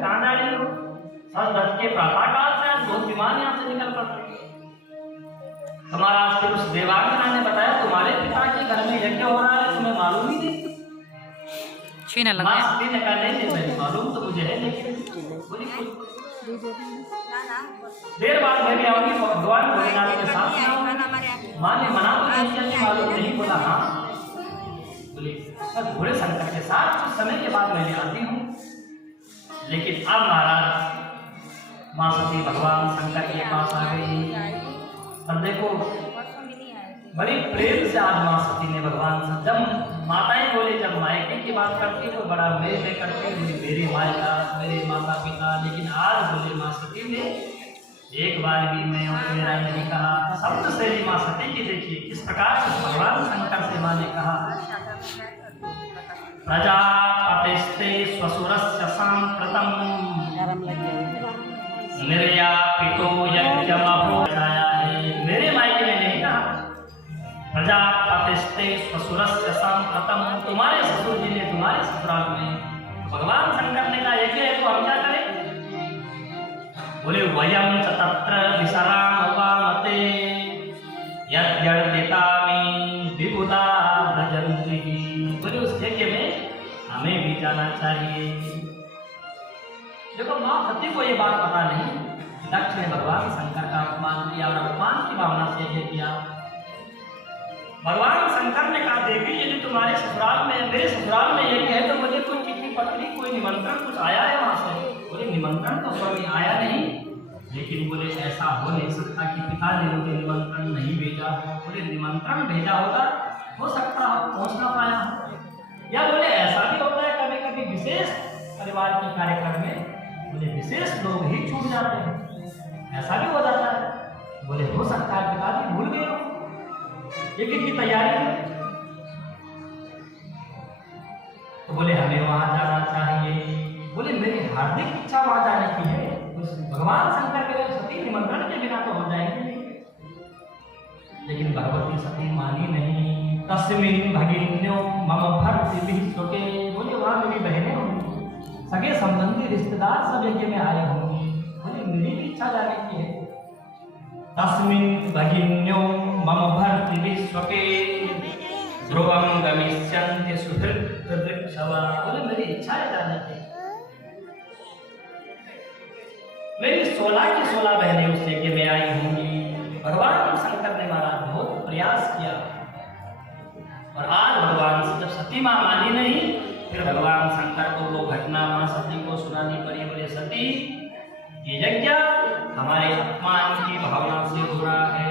कहाँ जा रही हो? सच दस के प्रातःकाल से आज बहुत विमान यहाँ से निकल पड़ते। तुम्हारा आज फिर उस देवांगना ने बताया तुम्हारे पिता के घर में यज्ञ हो रहा है, तुम्हें मालूम ही नहीं? छीने लगा। माँ ने कहा नहीं नहीं मालूम तो मुझे है, लेकिन देर बाद मैं भी आऊंगी भगवान भोलेनाथ के साथ। माँ ने मना तो नहीं किया कि मालूम नहीं, बोला हाँ बोले भोले शंकर के साथ कुछ समय के बाद मैं आती हूँ। लेकिन अब महाराज माँ सती भगवान शंकर के पास आ गई और देखो बड़ी प्रेम से आज माँ सती ने भगवान से, जब माताएं बोले जब मायके की बात करती तो बड़ा मेरे करती मेरे मायका मेरे माता पिता, लेकिन आज बोले माँ सती ने एक बार भी मैं और मेरा नहीं कहा। शब्द शैली माँ सती की देखिए किस प्रकार से भगवान शंकर से माँ ने कहा, प्रजापतिस्ते स्वसुरस्य सांप्रतम निर्यापितो यज्ञमहो जाया है। मेरे मायके में नहीं कहा, प्रजापतिस्ते स्वसुरस्य सांप्रतम, तुम्हारे ससुर जी ने तुम्हारे ससुराल में। भगवान शंकर ने कहा यज्ञ है तो हम क्या करें? बोले वयम च तत्र विसराम वामते यद्यर्दितानि विबुधा भजन्ति। बोले उस यज्ञ में हमें भी जाना चाहिए। देखो माँ सती को ये बात पता नहीं, दक्ष ने भगवान शंकर का अपमान किया और अपमान की भावना से यज्ञ किया। भगवान शंकर ने कहा देवी यदि तुम्हारे ससुराल में मेरे ससुराल में यज्ञ है तो मुझे कोई चिट्ठी पत्री कोई निमंत्रण कुछ आया है वहां से? बोले निमंत्रण तो स्वामी आया नहीं, लेकिन बोले ऐसा हो नहीं सकता कि पिता ने मुझे निमंत्रण नहीं भेजा। बोले निमंत्रण भेजा होगा हो सकता हो पहुंच ना पाया हो, या बोले ऐसा भी होता है कभी कभी विशेष परिवार के कार्यक्रम में बोले विशेष लोग ही छूट जाते हैं, ऐसा भी हो जाता है। बोले हो सकता है पिताजी भूल गए हो, लेकिन की तैयारी है। तो बोले हमें वहां जाना चाहिए। बोले मेरी हार्दिक इच्छा वहां जाने की है, भगवान शंकर के सती निमंत्रण के बिना तो हो जाएंगे। लेकिन भगवती सती मानी नहीं। तस्मिन् भगिन्यो मम भर्तृभिः सुके, बोले वहां मेरी बहनें होंगी, सगे संबंधी रिश्तेदार सब यज्ञ में आए होंगे। बोले मेरी भी इच्छा जाने की है। तस्मिन् भगिन्यो मम भर्तृभिः सुके ध्रुवं गमिष्यन्ति सुहृद्वृक्षवा। बोले मेरी इच्छा है जाने की। मेरी 16 की 16 बहनें उस यज्ञ में आई होंगी। भगवान शंकर ने महाराज बहुत प्रयास किया और आज भगवान से जब सती माँ मानी नहीं, फिर भगवान शंकर को वो घटना माँ सती को सुनानी पड़ी। बोले सती ये यज्ञ हमारे अपमान की भावना से हो रहा है।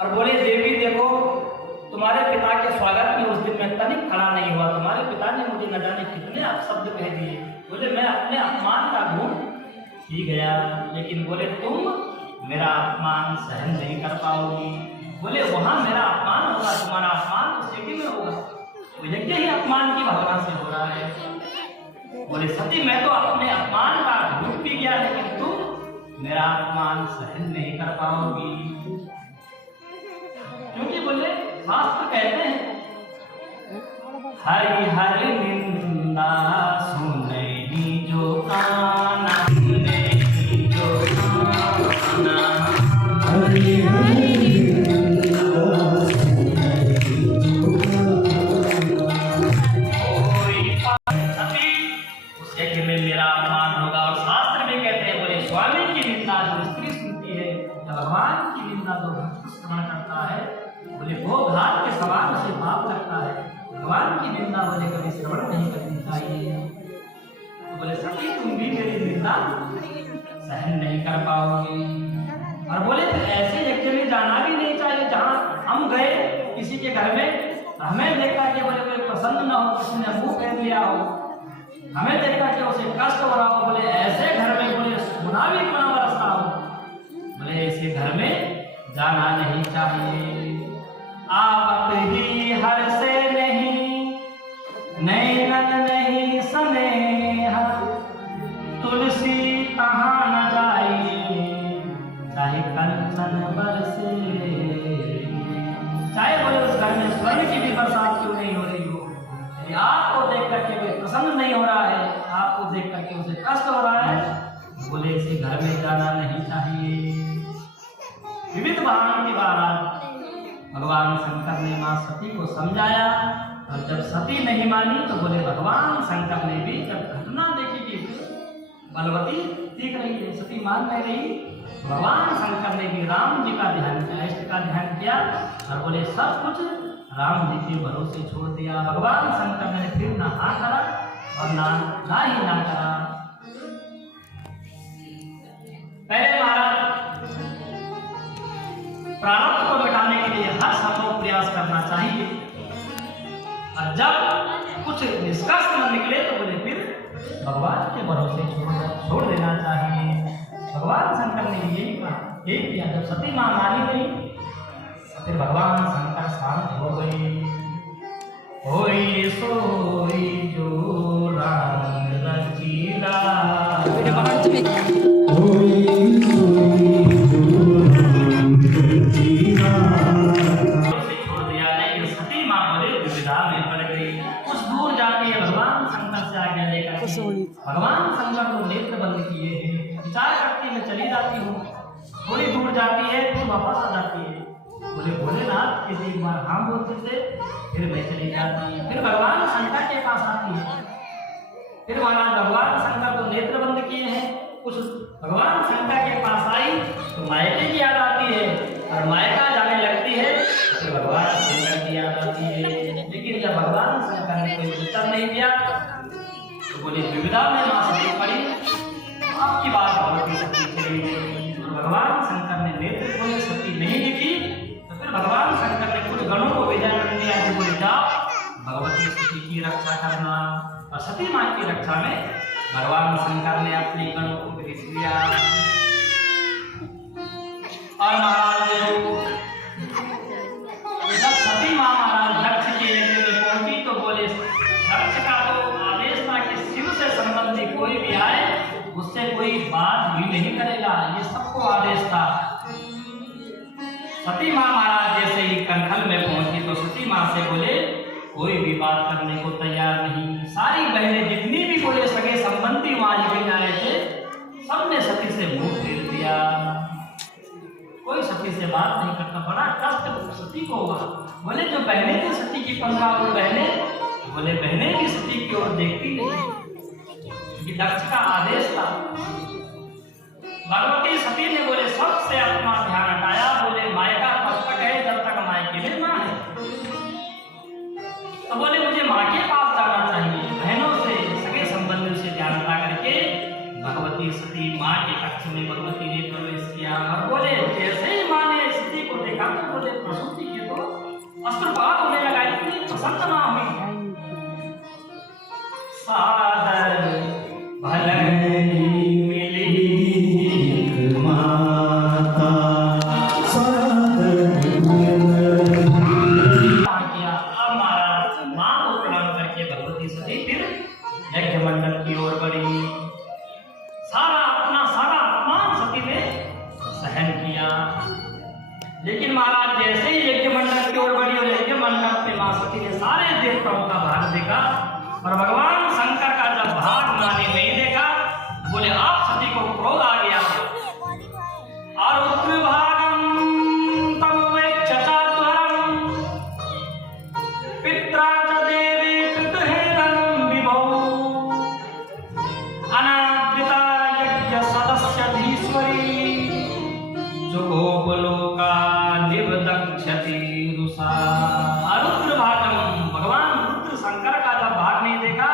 और बोले देवी देखो तुम्हारे पिता के स्वागत में उस दिन मैं तनिक खड़ा नहीं हुआ, तुम्हारे पिता ने मुझे न जाने कितने अपशब्द कह दिए। बोले मैं अपने अपमान का गुण ही गया, लेकिन बोले तुम मेरा अपमान सहन नहीं कर पाओगी। बोले वहां मेरा अपमान होगा, तुम्हारा अपमान उस यज्ञ में होगा, तो यज्ञ ही अपमान की भावना से हो रहा है। बोले सती मैं तो अपने अपमान का घूट पी गया, लेकिन तुम मेरा अपमान सहन नहीं कर पाओगी। क्योंकि बोले शास्त्र कहते हैं हरि हरि निंदा सुनहि जो काना, सुनहि जो काना, हरि हरि निंदा सुनहि जो काना। सती उस यज्ञ में मेरा अपमान होगा। और शास्त्र भी कहते हैं बोले स्वामी की निंदा जो स्त्री सुनती है, भगवान की निंदा जो भक्त श्रवण करता है, बोले वो घात के समान उसे पाप लगता है। भगवान की निंदा बोले कभी श्रवण नहीं करनी चाहिए। तो बोले सती तुम भी मेरी निंदा सहन नहीं कर पाओगे। और बोले तो ऐसे यज्ञ में जाना भी नहीं चाहिए जहाँ हम गए किसी के घर में, हमें देखा कि बोले कोई पसंद न हो, किसी ने मुंह फेर लिया हो, हमें देखा कि उसे कष्ट हो रहा हो, बोले ऐसे घर में बोले सोना भी इतना बरसता हो, बोले ऐसे घर में जाना नहीं चाहिए। आप ही हर से नहीं नैनन नहीं स्नेहा, तुलसी कहाँ न जाई चाहे कंचन बरसे। चाहे बोले उस घर में स्वर्ण की भी बरसात क्यों नहीं हो रही हो, कि आपको देख करके वे प्रसन्न नहीं हो रहा है, आपको देख करके उसे कष्ट हो रहा है, बोले इसे घर में जाना नहीं चाहिए। विविध वाहन के द्वारा भगवान शंकर ने मां सती को समझाया, और जब सती नहीं मानी तो बोले भगवान शंकर ने भी जब घटना देखी कि बलवती दिख रही है, सती मान नहीं रही, भगवान शंकर ने भी राम जी का ध्यान किया, इष्ट का ध्यान किया, और बोले सब कुछ राम जी के भरोसे छोड़ दिया। भगवान शंकर ने फिर ना हाँ करा और ना ही ना करा। पहले महाराज प्रारब्ध को मिटाने के लिए हर संभव प्रयास करना चाहिए, और जब कुछ निष्कर्ष न निकले तो बोले फिर भगवान के भरोसे छोड़ देना चाहिए। भगवान शंकर ने यही किया। जब सती मां मानी गई फिर भगवान शंकर शांत हो गए। होई सोई जो राम रचीला, छोड़ दिया। लेकिन सती मां बोले दुविधा में पड़ गई। कुछ दूर जाती है, भगवान शंकर से आगे लेकर भगवान शंकर को नेत्र बंद किए हैं, विचार करती मैं चली जाती हूँ, थोड़ी दूर जाती है फिर वापस आ जाती है। बोले भोलेनाथ किसी एक बार हाँ बोलते थे, फिर मैं चली जाती है, फिर भगवान शंकर के पास आती है। फिर महाराज भगवान शंकर को नेत्र बंद किए हैं, कुछ भगवान शंकर के पास आई तो मायके की याद आती है, और मायका जाने लगती है तो भगवान शंकर की याद आती है। लेकिन जब भगवान शंकर ने कोई उत्तर नहीं दिया तो बोले विविधा में मां सती पड़ी, आपकी बात भगवती सती चली गई। और भगवान शंकर ने नेत्र खोले, सती नहीं दिखी, तो फिर भगवान शंकर ने कुछ गणों को भेजा करने आए, बोले जाओ भगवती सती की रक्षा करना। और सती मां की रक्षा में भगवान शंकर ने अपने गणों को भेज दिया। और महाराज जब सती मां महाराज दक्ष के यज्ञ में पहुंची तो बोले दक्ष का तो आदेश था कि शिव से संबंधी कोई भी आए उससे कोई बात भी नहीं करेगा, ये सबको आदेश था। सती मां महाराज जैसे ही कनखल में पहुंची तो सती मां से बोले कोई भी बात करने को तैयार नहीं। सारी बहनें जितनी भी बोले सगे संबंधी वहां निकल आए थे, सबने सती से मुंह फेर दिया, कोई सती से बात नहीं करता। बड़ा कष्ट सती को हुआ। बोले जो बहनें थी सती की 15 और बहनें, बोले बहनें भी सती की ओर देखती नहीं, क्योंकि दक्ष का आदेश था। भगवती सती ने बोले सबसे अपना ध्यान हटाया, बोले मायका तब तक है जब तक मायके में मां है। तो बोले मुझे मां के पास जाना चाहिए। बहनों से सगे संबंधियों से ध्यान हटा करके भगवती सती मां के कक्ष में भगवती ने प्रवेश किया, और बोले जैसे ही मां ने सती को देखा तो बोले प्रसूति के तो अश्रुपात होने लगा, इतनी प्रसन्न मां हुई। सादर भले मिली माता, सादर किया। अब महाराज मां को प्रणाम करके भगवती सती फिर यज्ञ मंडप की ओर बढ़ी। सारा अपमान सती ने सहन किया। लेकिन महाराज जैसे ही यज्ञ मंडप की ओर बढ़ी और यज्ञ मंडप में मां सती ने सारे देवताओं का भाग देखा, और भगवान शंकर का जब भाग मां ने नहीं देखा, बोले आप सती को क्रोध आ गया। और उत्तरभागम तमुवेक्षचात्वरम पित्रा च देवी कृतहेदं विभौ अनादृता यज्ञ सदस्यधीश्वरी जुगोपलोका निवदक्षति रुषा। रुद्रभागम भगवान रुद्र शंकर का जब भाग नहीं देखा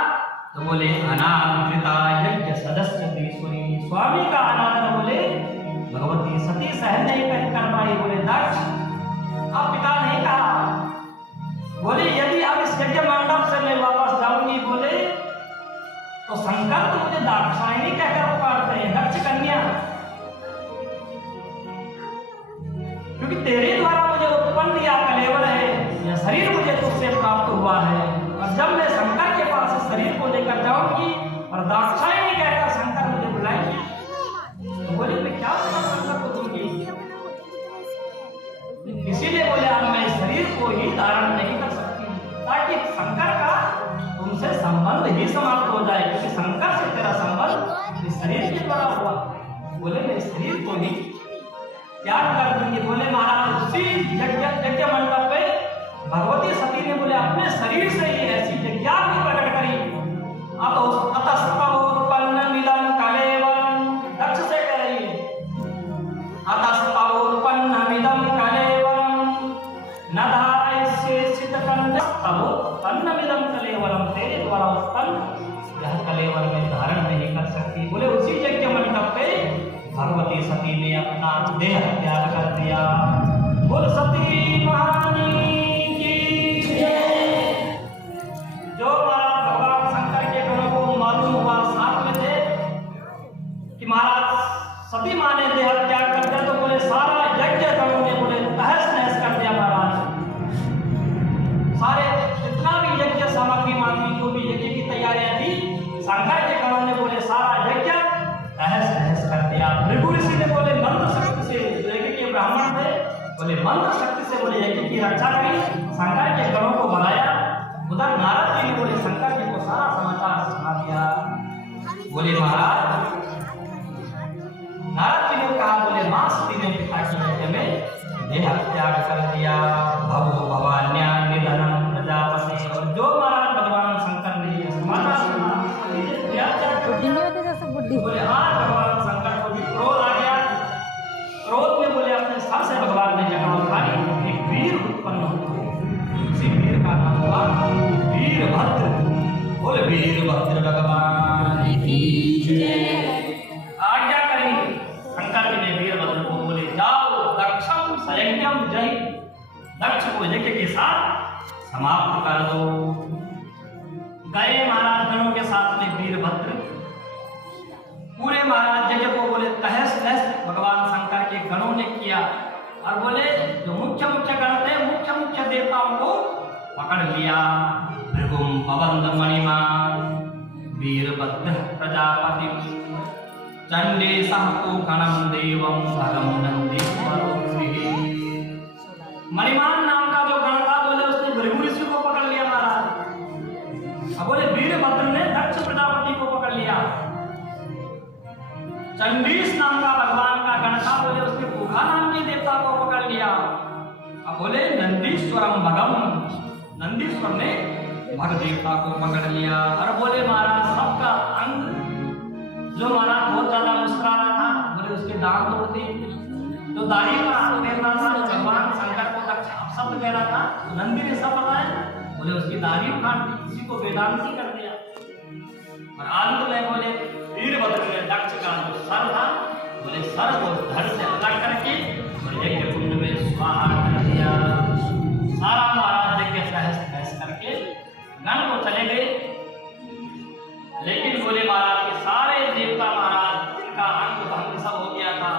तो बोले अनादृता यज्ञ सदस्यधीश्वरी, स्वामी का अनादर बोले भगवती सती सहन नहीं कर पाई। बोले दक्ष अब पिता नहीं कहा, बोले यदि अब इस यज्ञ मंडप से मैं वापस जाऊंगी बोले तो शंकर तो मुझे दाक्षायणी कहकर पुकारते हैं, दक्ष कन्या, क्योंकि तेरे द्वारा मुझे उत्पन्न या कलेवर है, यह शरीर मुझे तुझसे प्राप्त हुआ है, और जब मैं शंकर के पास इस शरीर को लेकर जाऊंगी और दाक्षायणी कहकर शंकर मुझे बुलाएंगे तो बोले मैं क्या शंकर को दूंगी। इसीलिए बोले अब मैं इस शरीर को ही धारण नहीं कर सकती, ताकि शंकर का संबंध ही समाप्त हो जाए, क्योंकि शंकर से तेरा संबंध इस शरीर के द्वारा हुआ। बोले मैं शरीर को भी त्याग कर दूंगी। बोले महाराज उसी यज्ञ मंडप पे भगवती सती ने बोले अपने शरीर से ही ऐसी यज्ञाग्नि प्रकट करी। अतस्तवोत्पन्नमिदं कलेवरं, दक्ष से कह रही है, अतस्तवोत्पन्नमिदं कलेवरं न धारयिष्येषित तवोत्पन्नमिदं कलेवरं, तेरे द्वारा उत्पन्न यह कलेवर में धारण नहीं कर सकती। बोले उसी यज्ञ मंडप पे भगवती सती ने अपना देह त्याग कर दिया। बोल सती महारानी की जय। जो महाराज भगवान शंकर के गणों को मालूम हुआ, साथ में थे कि महाराज सती माँ ने देह त्याग कर दिया, तो बोले सारा यज्ञ गणों ने बोले तहस नहस कर दिया। महाराज सारे जितना भी यज्ञ सामग्री मांगी, जो भी यज्ञ की तैयारियां थी, शंकर के गणों ने बोले सारा यज्ञ तहस नहस कर दिया। भृगु ऋषि ने बोले मंत्र शक्ति से, यज्ञ के ब्राह्मण थे, बोले मंत्र शक्ति से बोले यज्ञ की रक्षा करी, शंकर के गणों को बढ़ाया। उधर नारद जी ने बोले शंकर जी को सारा समाचार सुना दिया। बोले महाराज, नारद जी ने कहा, बोले मां सती ने पिता की यज्ञ में देह त्याग कर दिया। भवो भवान्या निधनम प्रजापति। और जो महाराज भगवान शंकर ने यह समाचार सुना, बोले हाँ, भगवान शंकर को भी क्रोध आ गया। क्रोध में बोले अपने सर से भगवान ने जगह उठाई, एक वीर उत्पन्न हुआ। उसी वीर का नाम हुआ वीरभद्र। बोले वीरभद्र भगवान की जय। आज्ञा करी शंकर जी ने वीरभद्र को, बोले जाओ दक्षम संयज्ञम जय, दक्ष को यज्ञ के साथ समाप्त कर दो। गए महाराज गणों के साथ में वीरभद्र, पूरे महाराज यज्ञ को बोले तहस नहस भगवान शंकर के गणों ने किया। और बोले जो मुख्य मुख्य गण थे, मुख्य मुख्य देवताओं को पकड़ लिया। भृगुम पवंद मणिमान वीरभद्र प्रजापति चंडेशं तो गणम देवम भगम नंदीश्वरो। मणिमान नाम का जो गण था, बोले उसने भृगु ऋषि को पकड़ लिया महाराज। अब बोले वीरभद्र ने दक्ष प्रजापति को पकड़ लिया। चंडीश नाम का भगवान का गण था, बोले उसने पुखा नाम के देवता को पकड़ लिया। अब बोले नंदीश्वरम भगम, नंदीश्वर ने भग देवता को पकड़ लिया। और बोले महाराज सबका अंग, जो महाराज बहुत ज्यादा मुस्कुरा रहा था, बोले उसके दांत तोड़ दिए। जो दाढ़ी पर हाथ फेर रहा था, भगवान शंकर को दक्ष अपशब्द कह रहा था, तो नंदी ने सब बताया, बोले उसकी दाढ़ी उखाड़ दी, किसी को वेदांती कर दिया। और अंत में बोले वीरभद्र ने दक्ष का जो सर था, बोले सर को धड़ से अलग करके यज्ञ कुंड में स्वाहा कर दिया। सारा महाराज यज्ञ सहस बहस करके गण को चले गए। लेकिन बोले महाराज के सारे देवता महाराज, जिनका अंग भंग सब हो गया था,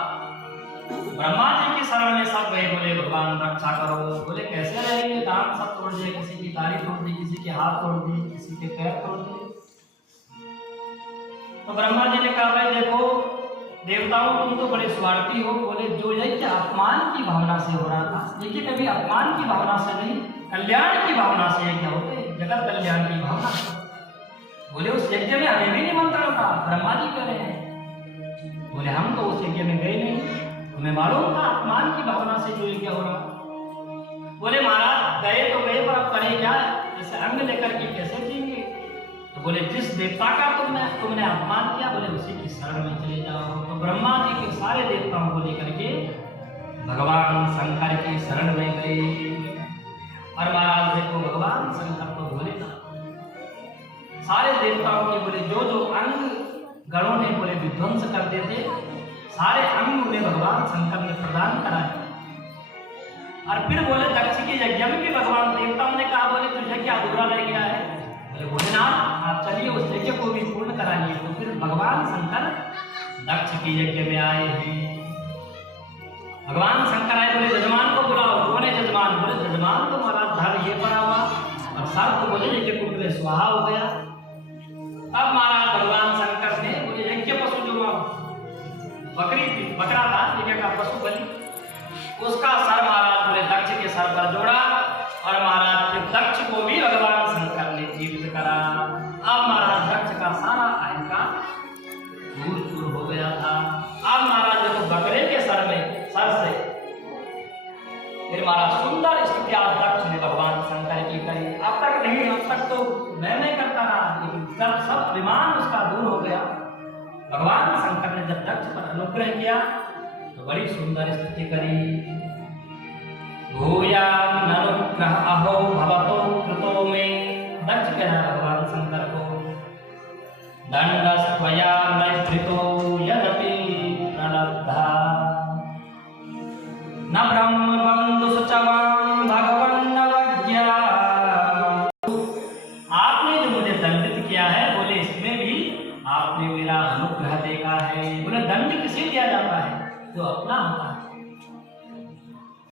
ब्रह्मा जी की शरण में सब गए। बोले भगवान रक्षा करो। बोले कैसे रहेंगे, दांत सब तोड़ दिए, किसी की दाढ़ी तोड़ दी, किसी के हाथ तोड़ दिए, किसी के पैर तोड़ दिए। तो ब्रह्मा जी ने कहा भाई देखो देवताओं, तुम तो बड़े स्वार्थी हो। बोले जो यज्ञ अपमान की भावना से हो रहा था, यज्ञ कभी अपमान की भावना से नहीं, कल्याण की भावना से यज्ञ होते, जगत कल्याण की भावना से। बोले उस यज्ञ में हमें भी निमंत्रण था, ब्रह्मा जी कह रहे हैं। बोले हम तो उस यज्ञ में गए नहीं, हमें मालूम था अपमान की भावना से जो यज्ञ हो रहा। बोले महाराज गए तो गए, पर अब करें क्या, जैसे अंग लेकर के कैसे जिएंगे। तो बोले जिस देवता का तुमने अपमान किया, बोले उसी की शरण में चले जाओ। तो ब्रह्मा जी के सारे देवताओं को लेकर के भगवान शंकर की शरण में गए। और महाराज देखो भगवान शंकर को बोले ना, सारे देवताओं के बोले जो जो अंग गणों ने बोले विध्वंस कर देते, सारे अंग उन्हें भगवान शंकर ने प्रदान कराए। और फिर बोले दक्ष के यज्ञ में भी भगवान देवताओं ने कहा, बोले तुझे क्या अधूरा रह गया है। बोले भोलेनाथ आप चलिए उस यज्ञ को भी पूर्ण कराइए। तो फिर भगवान शंकर दक्ष के यज्ञ में आए हैं। भगवान शंकर आए, बोले जजमान को बुलाओ। कौन है जजमान? बोले जजमान तो महाराज धड़ ये पड़ा हुआ, और सर को बोले यज्ञ कुंड में स्वाहा हो गया। तब महाराज भगवान शंकर ने बोले यज्ञ पशु जो बकरी थी, बकरा था यज्ञ का पशु बलि, उसका सर महाराज बोले दक्ष के सर पर जोड़ा। और महाराज फिर दक्ष को भी भगवान शंकर ने जीवित करा। अब महाराज कार्य की करी। अब तक नहीं, अब तक तो मैं करता रहा, लेकिन जब सब अभिमान उसका दूर हो गया, भगवान शंकर ने जब दक्ष पर अनुग्रह किया तो बड़ी सुंदर स्थिति करी। भूयाम अनुग्रह अहो भवतो कृतो में, दक्ष कह रहा भगवान शंकर को, दंडस्त्वया मैत्रितो